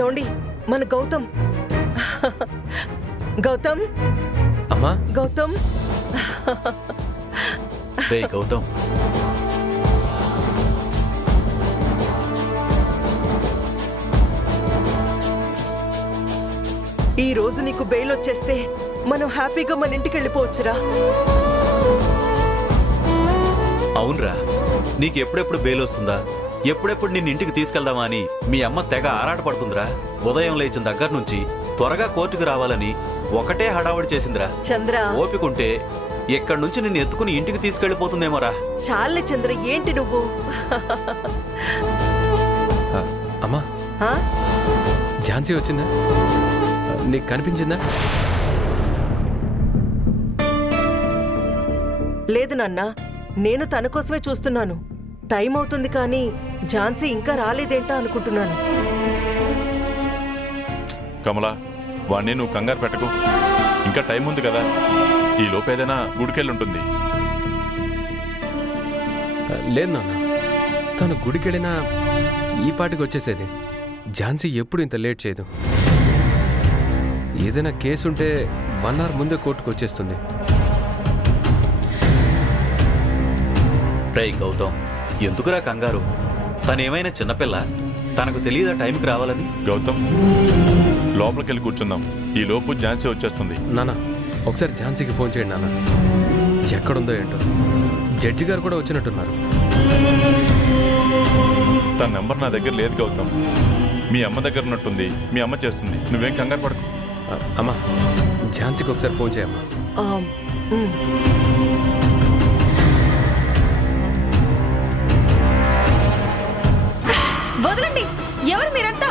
ఏమండి మన గౌతమ్ గౌతమ్ అమ్మా గౌతమ్ గౌతమ్ ఈ రోజు నీకు బెయిల్ వచ్చేస్తే మనం హ్యాపీగా మన ఇంటికి వెళ్ళిపోవచ్చురా. అవునరా, నీకు ఎప్పుడెప్పుడు బెయిల్ వస్తుందా, ఎప్పుడెప్పుడు నిన్ను ఇంటికి తీసుకెళ్దామా అని మీ అమ్మ తెగ ఆరాటపడుతుందిరా. ఉదయం లేచిన దగ్గర నుంచి త్వరగా కోర్టుకు రావాలని ఒకటే హడావుడి చేసిందిరా. చంద్ర, ఓపికంటే ఇక్కడి నుంచి నిన్ను ఎత్తుకుని ఇంటికి తీసుకెళ్లిపోతుందేమోరా. చాలే చంద్ర, ఏంటి నువ్వు? అమ్మా, ఝాన్సీ వచ్చిందా? నీకు కనిపించిందా? లేదు నాన్న, నేను తన కోసమే చూస్తున్నాను. టైం అవుతుంది కానీ ఝాన్సీ ఇంకా రాలేదేంటా అనుకుంటున్నాను. కమలా, వాణ్ణి నువ్వు కంగారు పెట్టకు. ఇంకా టైం ఉంది కదా, ఈ లోపు ఏదైనా గుడికెళ్ళుంటుంది. లేదు నాన్న, తను గుడికెళ్ళినా ఈ పాటికి వచ్చేసేది. ఝాన్సీ ఎప్పుడు ఇంత లేట్ చేయదు. ఏదైనా కేసు ఉంటే 1 hour ముందే కోర్టుకు వచ్చేస్తుంది. రేయ్ గౌతమ్, ఎందుకురా కంగారు? తనేమైనా చిన్నపిల్ల, తనకు తెలియదా టైంకి రావాలని? గౌతమ్, లోపలికెళ్ళి కూర్చుందాం. ఈ లోపు ఝాన్సీ వచ్చేస్తుంది. నాన్న, ఒకసారి ఝాన్సీకి ఫోన్ చేయండి నాన్న. ఎక్కడుందో ఏంటో. జడ్జి గారు కూడా వచ్చినట్టున్నారు. తన నెంబర్ నా దగ్గర లేదు గౌతమ్. మీ అమ్మ దగ్గర ఉన్నట్టుంది. మీ అమ్మ చేస్తుంది, నువ్వేం కంగారు పడకు. అమ్మా, ఝాన్సీకి ఒకసారి ఫోన్ చేయమ్మా. వదలండి! ఎవరు మీరంతా?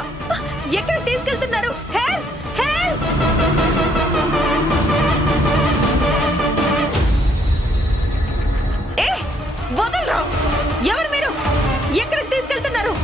ఎక్కడ తీసుకెళ్తున్నారు? హెల్ప్! హెల్ప్! ఏ, వదలరా! ఎవరు మీరు? ఎక్కడికి తీసుకెళ్తున్నారు?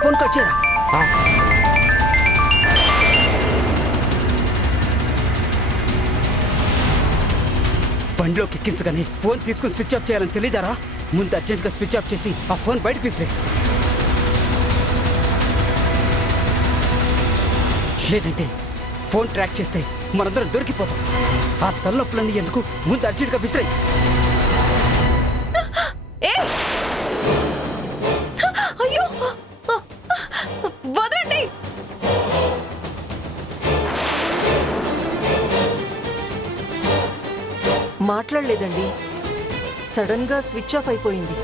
ఫోన్ కట్ చేయరా. బండిలోకి ఎక్కించగానే ఫోన్ తీసుకుని స్విచ్ ఆఫ్ చేయాలని తెలియదారా? ముందు అర్జెంట్గా స్విచ్ ఆఫ్ చేసి ఆ ఫోన్ బయటకు విసిరే. లేదంటే ఫోన్ ట్రాక్ చేస్తే మనందరం దొరికిపోతాం. ఆ తలనొప్పులన్నీ ఎందుకు, ముందు అర్జెంట్గా విసిరే. అయ్యో, వదలండి! మాట్లాడలేదండి, సడన్ గా స్విచ్ ఆఫ్ అయిపోయింది.